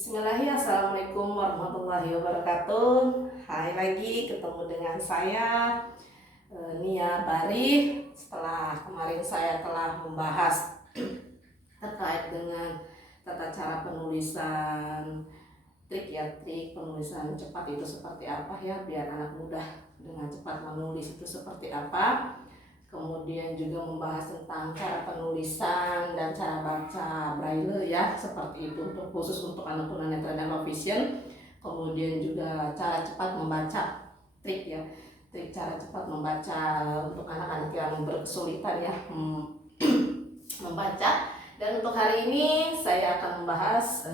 Bismillahirrahmanirrahim. Assalamualaikum warahmatullahi wabarakatuh. Hai lagi, ketemu dengan saya Nia Bari. Setelah kemarin saya telah membahas terkait dengan tata cara penulisan, trik penulisan cepat itu seperti apa ya, biar anak muda dengan cepat menulis itu seperti apa. Kemudian juga membahas tentang cara penulisan dan cara baca braille ya, seperti itu untuk khusus untuk anak tunanetra dan low vision. Kemudian juga cara cepat membaca, trik ya, trik cara cepat membaca untuk anak-anak yang berkesulitan ya membaca. Dan untuk hari ini saya akan membahas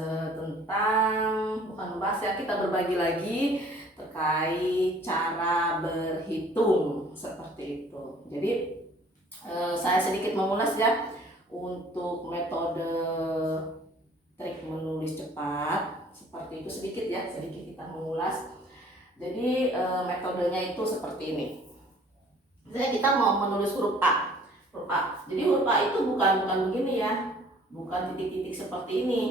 bukan membahas ya, kita berbagi lagi terkait cara berhitung seperti itu. Jadi saya sedikit mengulas ya untuk metode trik menulis cepat seperti itu, sedikit kita mengulas. Jadi metodenya itu seperti ini. Misalnya kita mau menulis huruf A. Jadi huruf A itu bukan begini ya, bukan titik-titik seperti ini.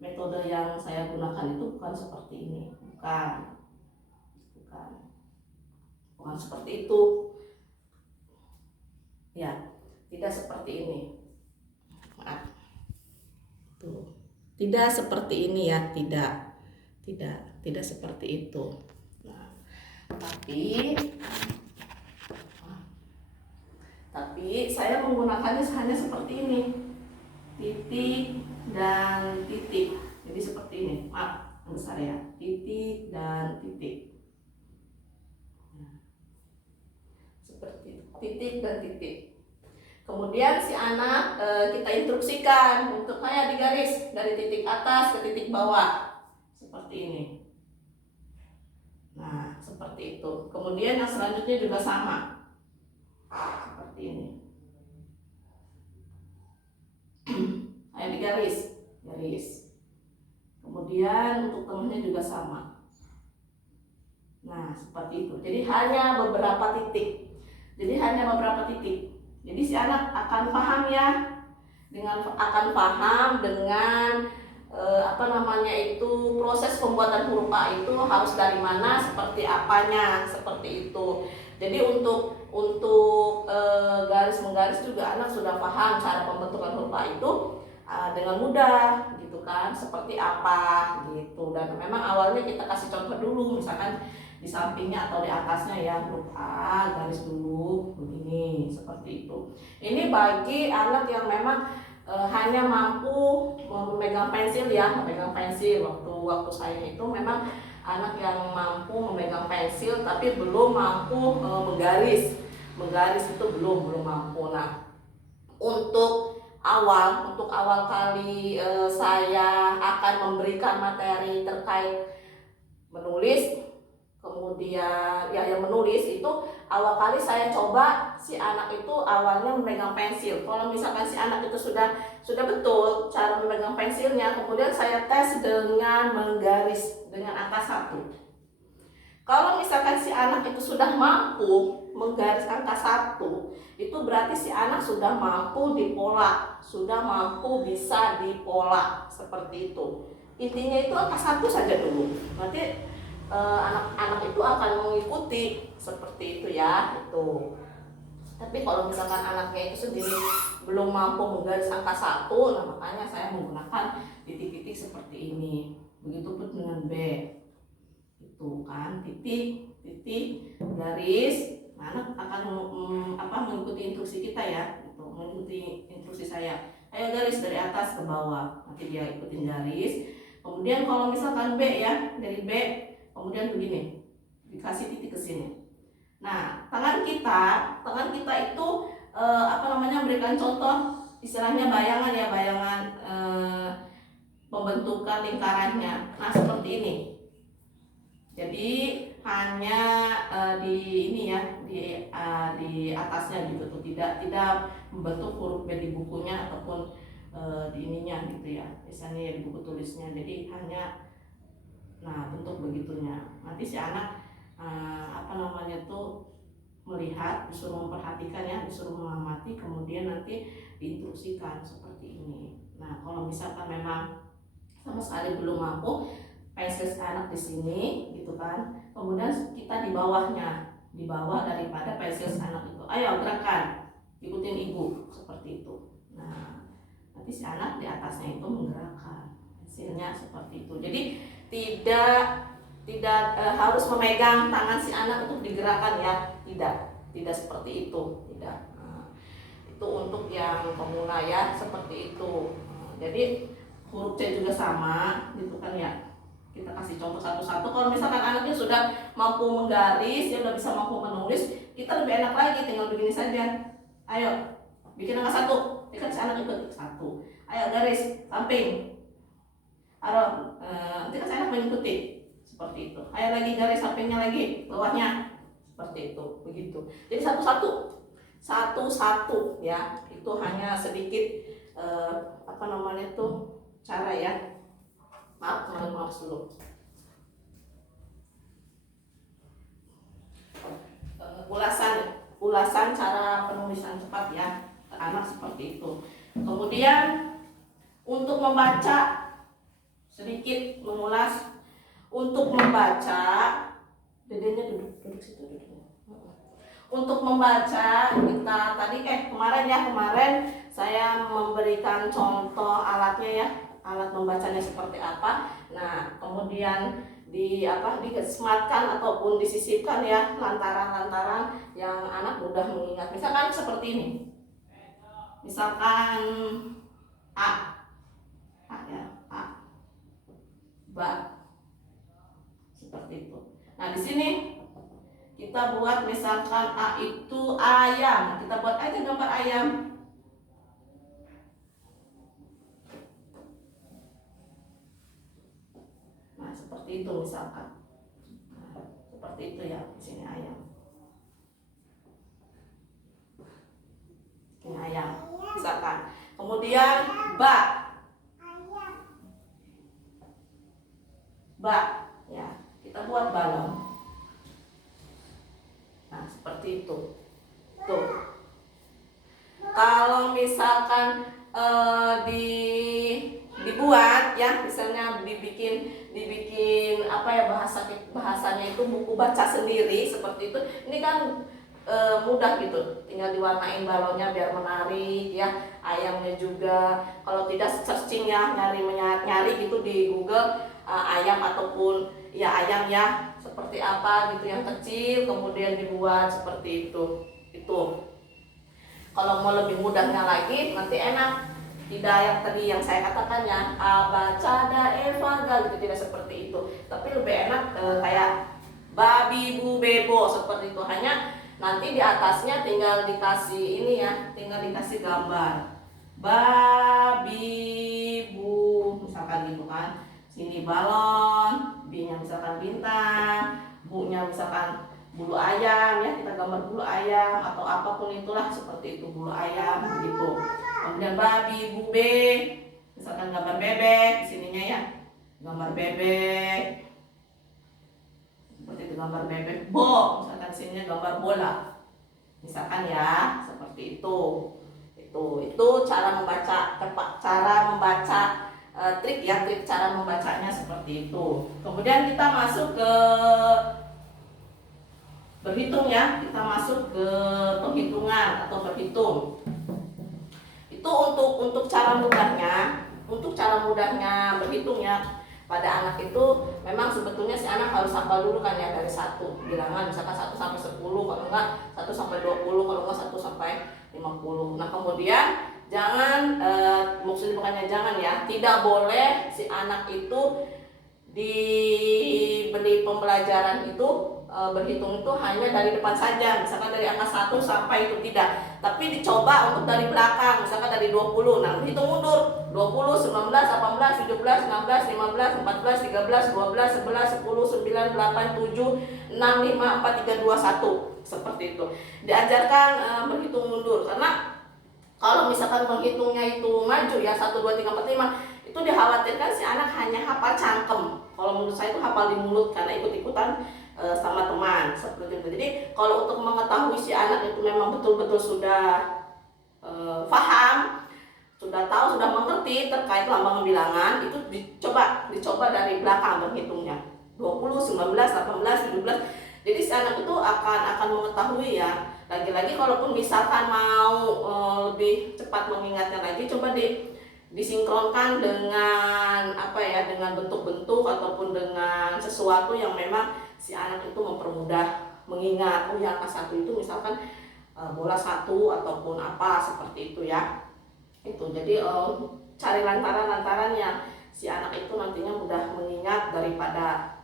Metode yang saya gunakan itu bukan seperti ini, bukan seperti itu ya, tidak seperti ini, maaf, tuh tidak seperti ini ya, tidak seperti itu. Nah, tapi saya menggunakannya hanya seperti ini, titik dan titik. Jadi seperti ini, maaf besar ya, titik dan titik. Seperti titik dan titik. Kemudian si anak kita instruksikan untuk kayak di garis dari titik atas ke titik bawah seperti ini. Nah, seperti itu. Kemudian yang selanjutnya juga sama, seperti ini. Kayak di garis. Kemudian untuk tengahnya juga sama. Nah, seperti itu. Jadi hanya beberapa titik. Jadi si anak akan paham ya, dengan proses pembuatan huruf A itu harus dari mana, seperti apanya, seperti itu. Jadi untuk garis menggaris juga anak sudah paham cara pembentukan huruf A itu dengan mudah gitu kan, seperti apa gitu. Dan memang awalnya kita kasih contoh dulu, misalkan di sampingnya atau di atasnya ya, huruf A garis dulu begini, seperti itu. Ini bagi anak yang memang hanya mampu memegang pensil ya, waktu saya itu memang anak yang mampu memegang pensil tapi belum mampu menggaris itu belum mampu. Nah, untuk awal kali saya akan memberikan materi terkait menulis. Kemudian ya, yang menulis itu awal kali saya coba si anak itu awalnya memegang pensil. Kalau misalkan si anak itu sudah betul cara memegang pensilnya, kemudian saya tes dengan menggaris dengan angka 1. Kalau misalkan si anak itu sudah mampu menggaris angka 1, itu berarti si anak sudah mampu dipola, sudah mampu bisa dipola, seperti itu. Intinya itu angka 1 saja dulu. Nanti anak-anak itu akan mengikuti seperti itu ya, itu. Tapi kalau misalkan anaknya itu sendiri belum mampu menggaris angka 1, nah makanya saya menggunakan titik-titik seperti ini. Begitupun dengan B, itu kan titik garis. Nah, anak akan mengikuti instruksi kita ya, itu mengikuti instruksi saya. Ayo garis dari atas ke bawah, nanti dia ikutin garis. Kemudian kalau misalkan B ya, dari B kemudian begini, dikasih titik ke sini. Nah, tangan kita itu memberikan contoh, istilahnya bayangan ya, pembentukan lingkarannya. Nah, seperti ini. Jadi hanya di atasnya gitu tuh, tidak membentuk huruf B di bukunya ataupun di ininya gitu ya, misalnya ya di buku tulisnya. Jadi hanya bentuk begitunya. Nanti si anak melihat, disuruh memperhatikan ya, disuruh mengamati, kemudian nanti diinstruksikan seperti ini. Nah, kalau misalkan memang sama sekali belum mampu, pensil si anak di sini gitu kan, kemudian kita di bawahnya, di bawah daripada pensil si anak itu. Ayo gerakan, ikutin ibu seperti itu. Nah, nanti si anak di atasnya itu menggerakkan pensilnya seperti itu. Jadi tidak harus memegang tangan si anak untuk digerakkan ya, tidak seperti itu, tidak. Nah, itu untuk yang pemula ya, seperti itu. Nah, jadi huruf C juga sama gitu kan ya, kita kasih contoh satu-satu. Kalau misalkan anaknya sudah mampu menggaris, dia udah bisa mampu menulis, kita lebih enak lagi, tinggal begini saja. Ayo bikin angka 1, ikat si anak ikut 1. Ayo garis samping, nanti kan si anak mengikuti seperti itu. Ayo lagi garis sampingnya lagi, bawahnya seperti itu, begitu. Jadi satu-satu ya, itu hanya sedikit cara ya. Maaf dulu. Ulasan cara penulisan cepat ya ke anak seperti itu. Kemudian untuk membaca, sedikit mengulas. Untuk membaca, dedenya duduk situ duduk. Untuk membaca kita tadi kemarin saya memberikan contoh alatnya ya, alat membacanya seperti apa. Nah, kemudian disematkan ataupun disisipkan ya lantaran-lantaran yang anak mudah mengingat. Misalkan seperti ini. Misalkan A ya, A. Ba. Seperti itu. Nah, di sini kita buat misalkan A itu ayam. Kita buat aja gambar ayam. Nah, seperti itu misalkan. Nah, seperti itu ya, di sini ayam. Ini ayam, misalkan. Kemudian ba. Ba, ya. Kita buat balon. Nah, seperti itu. Tuh. Kalau misalkan dibuat ya, misalnya dibikin bahasanya itu buku baca sendiri seperti itu. Ini kan mudah gitu, tinggal diwarnain balonnya biar menarik ya. Ayamnya juga kalau tidak searching ya, nyari gitu di Google, ayam ataupun ya ayam ya seperti apa gitu yang kecil, kemudian dibuat seperti itu. Kalau mau lebih mudahnya lagi, nanti enak, tidak yang tadi yang saya katakan ya, A, ba, ca, da, e, fa, ga gitu, tidak seperti itu. Tapi lebih enak kayak babi, bu, bebo seperti itu. Hanya nanti di atasnya tinggal dikasih ini ya, tinggal dikasih gambar. Babi, bu, misalkan gitu kan. Sini balon, B-nya misalkan bintang, bu-nya misalkan bulu ayam ya, kita gambar bulu ayam atau apapun itulah seperti itu, bulu ayam begitu. Kemudian babi, bube, misalkan gambar bebek, di sininya ya, gambar bebek. Seperti itu gambar bebek, bo, misalkan di sininya gambar bola. Misalkan ya, seperti itu. Itu cara membaca, trik cara membacanya seperti itu. Kemudian kita masuk ke berhitung ya, kita masuk ke penghitungan atau berhitung. Itu untuk cara mudahnya berhitung ya. Pada anak itu memang sebetulnya si anak harus hafal dulu kan ya, dari 1 bilangan, misalkan 1 sampai 10, kalau enggak 1 sampai 20, kalau enggak 1 sampai 50. Nah, kemudian bukannya jangan ya, tidak boleh si anak itu diberi pembelajaran itu berhitung itu hanya dari depan saja, misalkan dari angka 1 sampai itu tidak, tapi dicoba untuk dari belakang, misalkan dari 20. Nah, hitung mundur 20, 19, 18, 17, 16, 15, 14, 13, 12, 11, 10, 9, 8, 7, 6, 5, 4, 3, 2, 1 seperti itu. Diajarkan berhitung mundur, karena kalau misalkan menghitungnya itu maju ya, 1, 2, 3, 4, 5, itu dikhawatirkan si anak hanya hafal cangkem. Kalau menurut saya itu hafal di mulut karena ikut-ikutan sama teman seperti itu. Jadi kalau untuk mengetahui si anak itu memang betul-betul sudah paham, sudah tahu, sudah mengerti terkait lambang bilangan, itu dicoba dari belakang berhitungnya. 20, 19, 18, 17. Jadi si anak itu akan mengetahui ya. Lagi-lagi kalaupun misalkan mau lebih cepat mengingatnya lagi, coba disinkronkan dengan dengan bentuk-bentuk ataupun dengan sesuatu yang memang si anak itu mempermudah mengingat. Oh ya, angka 1 itu misalkan bola 1 ataupun apa seperti itu ya. Itu jadi cari lantaran-lantaran yang si anak itu nantinya mudah mengingat daripada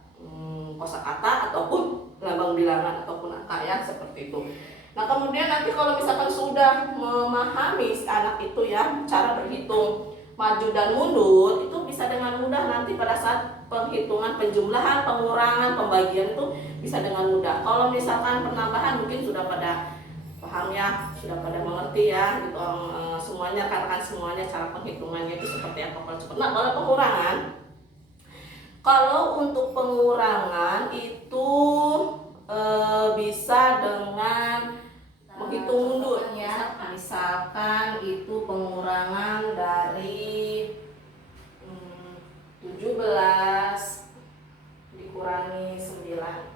kosakata ataupun lambang bilangan ataupun angka ya, seperti itu. Nah, kemudian nanti kalau misalkan sudah memahami si anak itu ya cara berhitung maju dan mundur, itu bisa dengan mudah nanti pada saat penghitungan penjumlahan, pengurangan, pembagian itu bisa dengan mudah. Kalau misalkan penambahan mungkin sudah pada paham ya, sudah pada mengerti ya gitu, semuanya, katakan semuanya cara penghitungannya itu seperti apa. Nah, kalau pengurangan, kalau untuk pengurangan itu bisa dengan menghitung mundur ya. Misalkan itu pengurangan dari 17 dikurangi 9.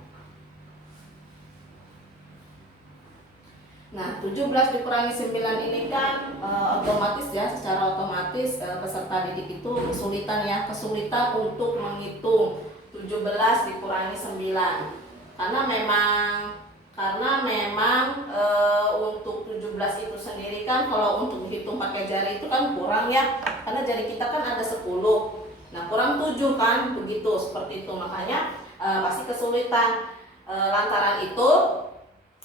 Nah, 17 dikurangi 9 ini kan otomatis ya, secara otomatis peserta didik itu kesulitan untuk menghitung 17 dikurangi 9. Karena memang untuk 17 itu sendiri kan kalau untuk menghitung pakai jari itu kan kurang ya. Karena jari kita kan ada 10. Nah, kurang 7 kan, begitu, seperti itu. Makanya pasti kesulitan. Lantaran itu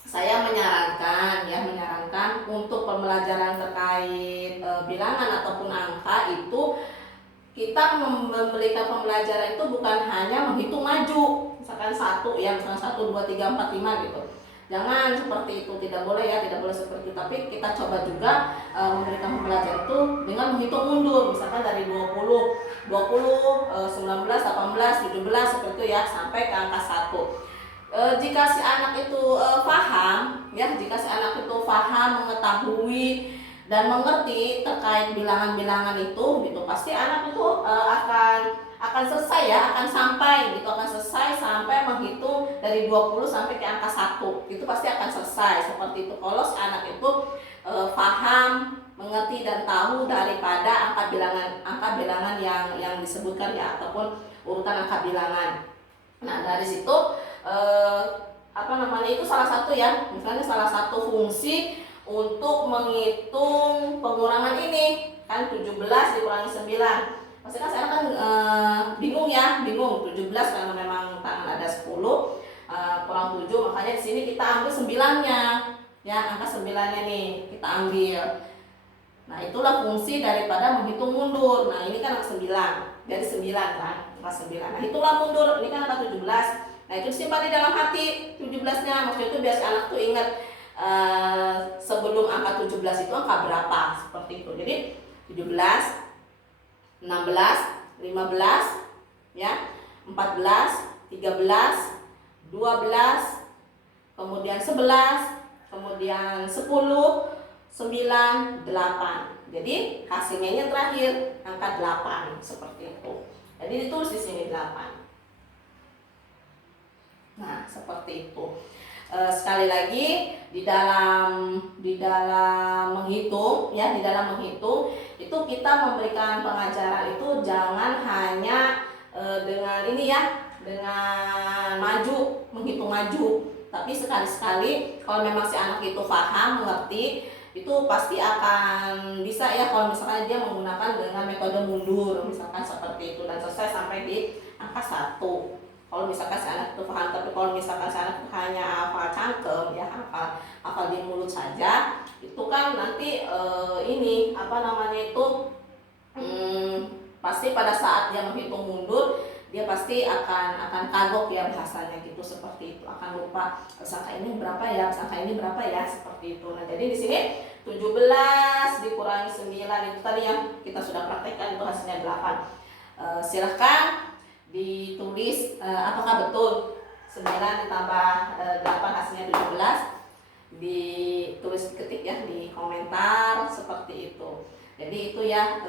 saya menyarankan untuk pembelajaran terkait bilangan ataupun angka itu kita memberikan pembelajaran itu bukan hanya menghitung maju, misalkan 1 ya, misalkan 1, 2, 3, 4, 5 gitu. Jangan seperti itu, tidak boleh ya, tidak boleh seperti itu. Tapi kita coba juga memberikan pembelajaran itu dengan menghitung mundur, misalkan dari 20, 19, 18, 17 seperti itu ya, sampai ke angka 1. Jika si anak itu paham, mengetahui dan mengerti terkait bilangan-bilangan itu gitu, pasti anak itu akan selesai ya, akan selesai sampai menghitung dari 20 sampai ke angka 1. Itu pasti akan selesai seperti itu kalau si anak itu paham, mengerti dan tahu daripada angka bilangan yang disebutkan ya, ataupun urutan angka bilangan. Nah, dari situ itu salah satu ya, misalnya salah satu fungsi untuk menghitung pengurangan ini kan 17 dikurangi 9. Pasti kan saya kan bingung 17 karena memang tangan ada 10 kurang 7, makanya di sini kita ambil 9-nya ya, angka 9-nya nih kita ambil. Nah, itulah fungsi daripada menghitung mundur. Nah, ini kan angka 9, jadi 9 kan, angka 9. Nah, itulah mundur, ini kan angka 17. Nah, itu simpan di dalam hati 17-nya. Maksudnya itu biar anak tuh ingat sebelum angka 17 itu angka berapa, seperti itu. Jadi 17, 16, 15 ya, 14, 13, 12, kemudian 11, kemudian 10, 9, 8. Jadi hasilnya ini terakhir angka 8, seperti itu. Jadi ditulis di sini 8. Nah, seperti itu. Sekali lagi di dalam menghitung itu kita memberikan pengajaran itu jangan hanya dengan menghitung maju, tapi sekali-sekali kalau memang si anak itu paham, mengerti, itu pasti akan bisa ya kalau misalkan dia menggunakan dengan metode mundur, misalkan seperti itu, dan selesai sampai di angka 1. Kalau misalkan si anak itu paham. Tapi kalau misalkan si anak itu hanya hafal cangkem ya, hafal di mulut saja, itu kan nanti pasti pada saat dia menghitung mundur dia pasti akan kagok ya bahasanya gitu, seperti itu, akan lupa sangka ini berapa ya, seperti itu. Nah, jadi di sini 17 dikurangi 9 itu tadi yang kita sudah praktekkan, itu hasilnya 8. Silahkan ditulis apakah betul 9 ditambah 8 hasilnya 17. Ditulis, ketik ya di komentar seperti itu. Jadi itu ya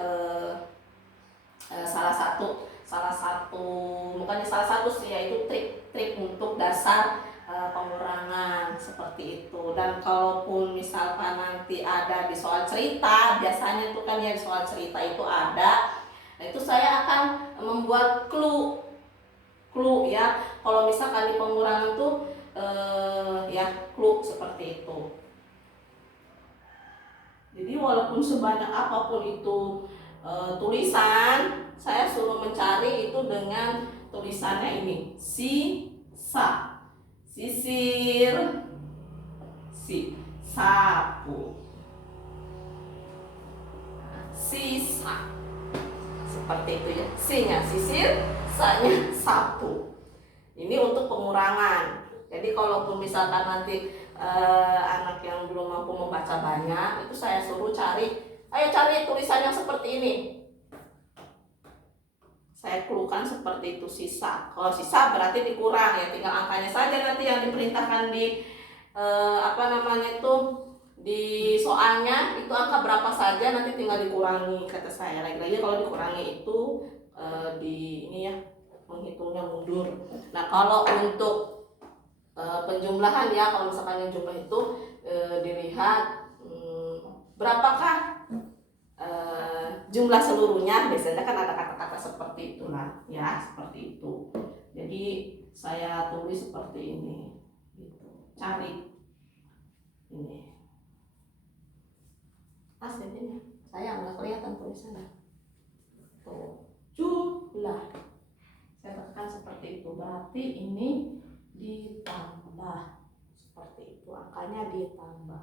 salah satu bukannya salah satu sih, yaitu trik-trik untuk dasar pengurangan seperti itu. Dan kalaupun misalkan nanti ada di soal cerita, biasanya itu kan ya di soal cerita itu ada, nah itu saya akan membuat clue ya. Kalau misalkan di pengurangan tuh ya clue seperti itu. Jadi walaupun sebanyak apapun itu tulisan, saya suruh mencari itu dengan tulisannya ini, sisa, sisir, sapu, sisa, seperti itu ya. C-nya sisir, sa-nya sapu. Ini untuk pengurangan. Jadi kalaupun misalkan nanti anak yang belum mampu membaca banyak, itu saya suruh ayo cari tulisan yang seperti ini. Saya keluhkan seperti itu, sisa. Kalau sisa berarti dikurang ya, tinggal angkanya saja nanti yang diperintahkan di di soalnya itu angka berapa saja, nanti tinggal dikurangi kata saya. Lagi-lagi kalau dikurangi itu ini ya, menghitungnya mundur. Nah kalau untuk penjumlahan ya, kalau misalkan yang jumlah itu dilihat berapakah jumlah seluruhnya, biasanya kan ada kata-kata seperti itulah ya, seperti itu. Jadi saya tulis seperti ini gitu. Cari ini hasilnya, saya nggak kelihatan tulisannya tuh, jumlah saya tekan seperti itu, berarti ini ditambah seperti itu, angkanya ditambah.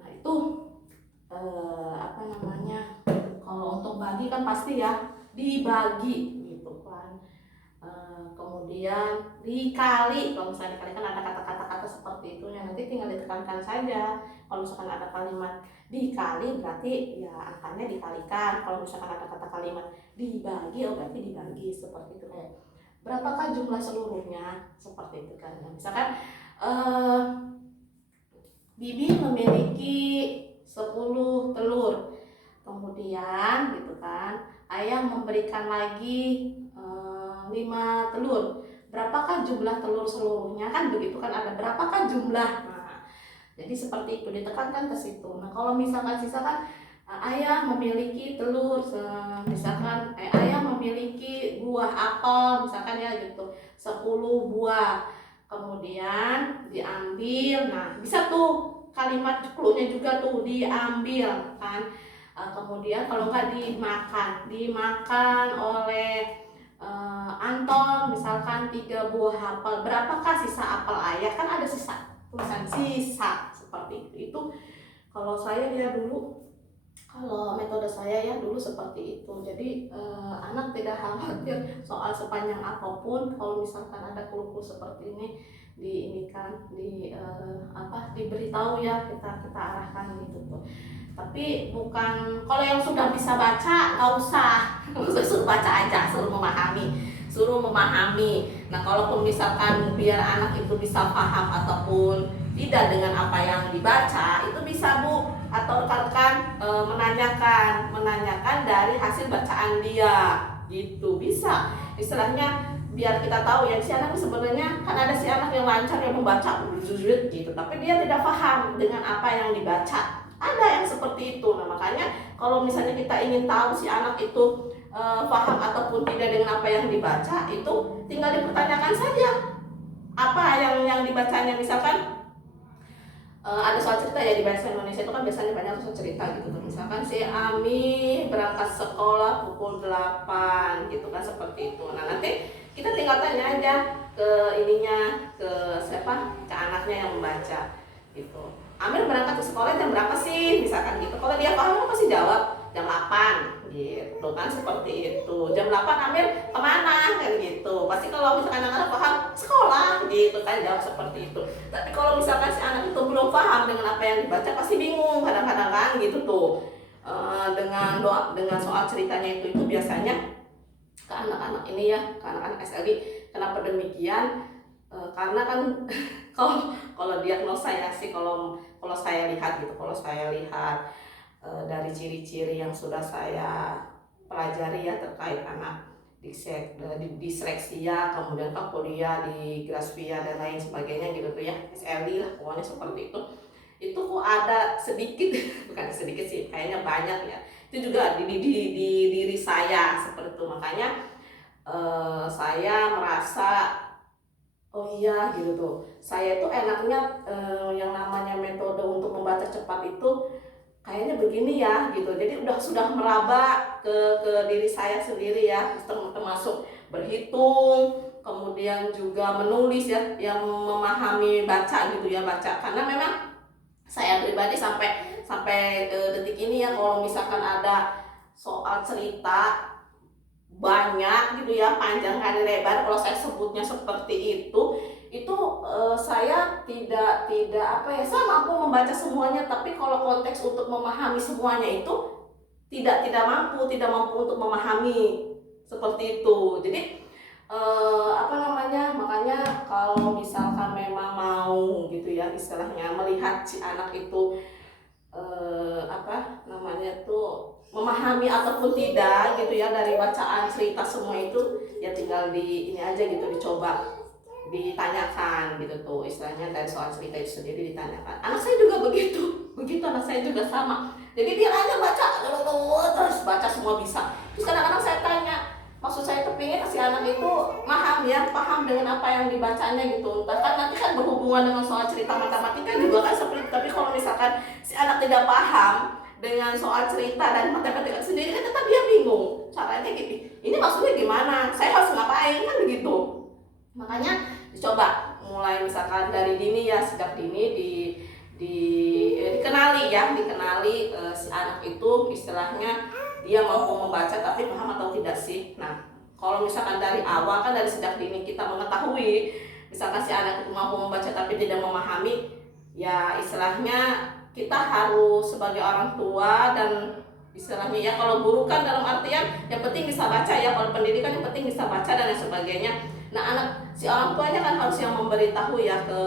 Nah itu kalau untuk bagi kan pasti ya dibagi gitu kan, kemudian dikali. Kalau misalnya dikali kan ada kata-kata seperti itu ya, nanti tinggal ditekankan saja. Kalau misalkan ada kalimat dikali berarti ya angkanya dikalikan. Kalau misalkan ada kata kalimat dibagi, berarti dibagi seperti itu. Kayak berapakah jumlah seluruhnya, seperti itu kan. Misalkan Bibi memiliki 10 telur, kemudian gitu kan ayah memberikan lagi 5 telur, berapakah jumlah telur seluruhnya, kan begitu kan, ada berapakah jumlah. Nah jadi seperti itu, ditekankan ke situ. Nah kalau misalkan sisa kan ayah memiliki telur, misalkan ayah memiliki buah apel misalkan ya gitu, 10 buah, kemudian diambil. Nah bisa tuh kalimat clue-nya juga tuh, diambil kan. Kemudian kalau nggak dimakan oleh Anton misalkan 3 buah apel, berapakah sisa apel ayah, kan ada sisa, tulisan sisa seperti itu. Itu kalau saya ya dulu, kalau metode saya ya dulu seperti itu. Jadi anak tidak khawatir soal sepanjang apapun, kalau misalkan ada clue seperti ini diberitahu ya, kita arahkan gitu tuh. Tapi bukan, kalau yang sudah bisa baca nggak usah suruh baca aja, suruh memahami. Nah kalaupun misalkan biar anak itu bisa paham ataupun tidak dengan apa yang dibaca, itu bisa Bu atau rekan-rekan menanyakan dari hasil bacaan dia gitu, bisa. Istilahnya biar kita tahu ya, si anak sebenarnya kan ada si anak yang lancar yang membaca gitu, tapi dia tidak paham dengan apa yang dibaca, ada yang seperti itu. Nah makanya kalau misalnya kita ingin tahu si anak itu paham ataupun tidak dengan apa yang dibaca, itu tinggal dipertanyakan saja apa yang dibacanya. Misalkan ada soal cerita ya, di bahasa Indonesia itu kan biasanya banyak soal cerita gitu. Misalkan si Ami berangkat sekolah pukul 8 gitu kan, seperti itu. Nah nanti kita tinggal tanya aja ke ke anaknya yang membaca gitu. Amir berangkat ke sekolah jam berapa sih, misalkan gitu. Kalau dia paham pasti jawab jam 8 gitu kan, seperti itu. Jam 8 Amir kemana kan gitu. Pasti kalau misalkan anak-anak paham sekolah gitu kan, jawab seperti itu. Tapi kalau misalkan si anak itu belum paham dengan apa yang dibaca, pasti bingung kadang-kadang kan gitu tuh. Dengan soal ceritanya itu biasanya ke anak-anak ini ya, ke anak-anak SLB. Kenapa demikian? Karena kan kalau diagnosa ya sih, kalau saya lihat gitu, kalau saya lihat dari ciri-ciri yang sudah saya pelajari ya terkait anak disleksia, kemudian kuliah di Graspia dan lain sebagainya gitu tuh ya, SLI lah pokoknya seperti itu kok ada sedikit bukan sedikit sih, kayaknya banyak ya, itu juga di diri saya seperti itu. Makanya saya merasa oh iya gitu tuh, saya tuh enaknya yang namanya metode untuk membaca cepat itu kayaknya begini ya gitu. Jadi sudah meraba ke diri saya sendiri ya, termasuk berhitung, kemudian juga menulis ya, yang memahami baca gitu ya, baca. Karena memang saya pribadi sampai detik ini ya, kalau misalkan ada soal cerita banyak gitu ya, panjang kali lebar, kalau saya sebutnya seperti itu saya tidak apa ya, saya mampu membaca semuanya, tapi kalau konteks untuk memahami semuanya itu tidak mampu untuk memahami seperti itu. Jadi apa namanya, makanya kalau misalkan memang mau gitu ya, istilahnya melihat si anak itu apa namanya tuh memahami ataupun tidak gitu ya dari bacaan cerita semua itu, ya tinggal di ini aja gitu, dicoba ditanyakan gitu tuh, istilahnya dari soal cerita itu sendiri ditanyakan. Anak saya juga begitu anak saya juga sama, jadi dia aja baca terus baca semua bisa. Terus kadang-kadang saya tanya, maksud saya kepingin si anak itu paham dengan apa yang dibacanya gitu. Bahkan nanti kan berhubungan dengan soal cerita matematika juga kan seperti itu. Tapi kalau misalkan si anak tidak paham dengan soal cerita dan matematika sendiri, kan tetap dia bingung caranya gitu, ini maksudnya gimana, saya harus ngapain, kan begitu. Makanya dicoba mulai misalkan dari dini ya, sejak dini dikenali si anak itu istilahnya dia mampu membaca tapi paham atau tidak sih. Nah kalau misalkan dari awal kan, dari sejak dini kita mengetahui misalkan si anak itu mampu membaca tapi tidak memahami, ya istilahnya kita harus sebagai orang tua dan istilahnya ya, kalau guru kan dalam artian yang penting bisa baca ya, kalau pendidikan yang penting bisa baca dan lain sebagainya. Nah si orang tuanya kan harus yang memberitahu ya ke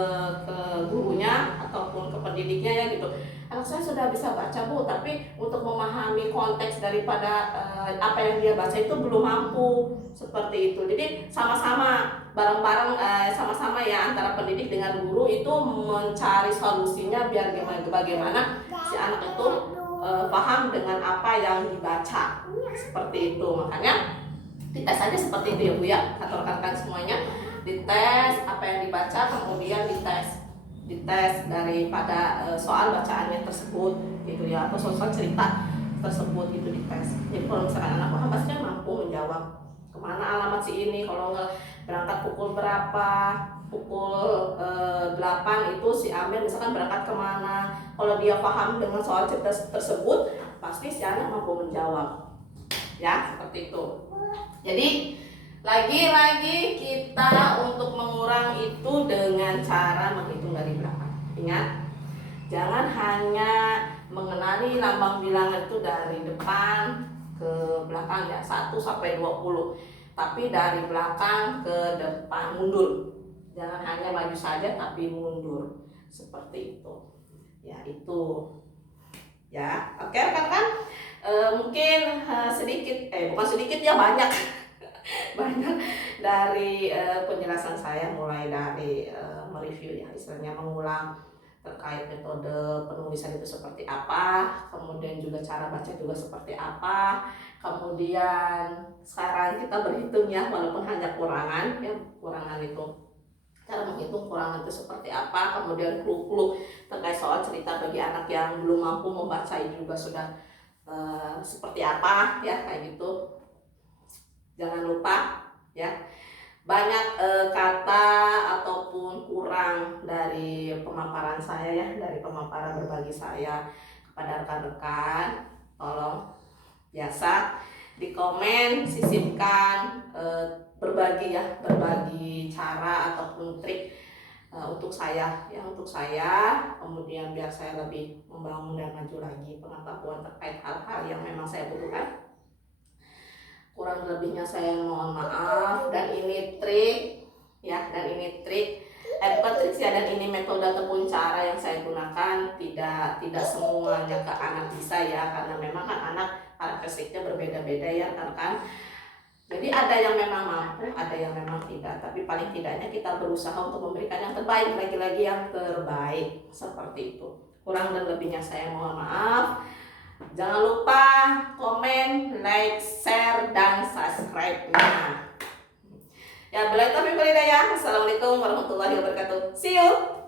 gurunya ataupun ke pendidiknya ya gitu, anak saya sudah bisa baca Bu, tapi untuk memahami konteks daripada apa yang dia baca itu belum mampu, seperti itu. Jadi sama-sama bareng-bareng sama-sama ya, antara pendidik dengan guru itu mencari solusinya biar bagaimana si anak itu paham dengan apa yang dibaca, seperti itu. Makanya dites aja seperti itu ya Bu ya, atau rekan-rekan semuanya, dites apa yang dibaca, kemudian dites daripada soal bacaannya tersebut gitu ya, atau soal cerita tersebut gitu dites. Jadi kalau misalkan anak paham, pastinya mampu menjawab kemana alamat si ini, kalau berangkat pukul berapa, pukul 8 itu si Amir misalkan berangkat kemana. Kalau dia paham dengan soal cerita tersebut, pasti si anak mampu menjawab ya, seperti itu. Jadi lagi-lagi kita untuk mengurangi itu dengan cara menghitung dari belakang. Ingat, jangan hanya mengenali lambang bilangan itu dari depan ke belakang ya, 1 sampai 20, tapi dari belakang ke depan, mundur. Jangan hanya maju saja tapi mundur, seperti itu. Ya itu. Ya, oke kan? Mungkin sedikit, bukan sedikit ya, banyak banyak dari penjelasan saya, mulai dari mereview ya, istilahnya mengulang terkait metode penulisan itu seperti apa, kemudian juga cara baca juga seperti apa, kemudian sekarang kita berhitung ya, walaupun hanya kurangan ya, kurangan itu cara menghitung kurangan itu seperti apa, kemudian clue-clue terkait soal cerita bagi anak yang belum mampu membaca itu juga sudah seperti apa ya, kayak gitu. Jangan lupa ya, banyak kata ataupun kurang dari pemaparan saya ya, dari pemaparan berbagi saya kepada rekan-rekan, tolong biasa di komen sisipkan berbagi cara ataupun trik untuk saya, kemudian biar saya lebih membangun dan maju lagi pengetahuan terkait hal-hal yang memang saya butuhkan. Kurang lebihnya saya mohon maaf, dan ini trik ya, dan ini trik bukan trik ya, dan ini metode ataupun cara yang saya gunakan, tidak semua awalnya ke anak bisa ya, karena memang kan anak karakteristiknya berbeda-beda ya kan. Jadi ada yang memang mampu, ada yang memang tidak, tapi paling tidaknya kita berusaha untuk memberikan yang terbaik, lagi-lagi yang terbaik, seperti itu. Kurang dan lebihnya saya mohon maaf. Jangan lupa komen, like, share, dan subscribe-nya. Ya, bila itu ya. Assalamualaikum warahmatullahi wabarakatuh. See you.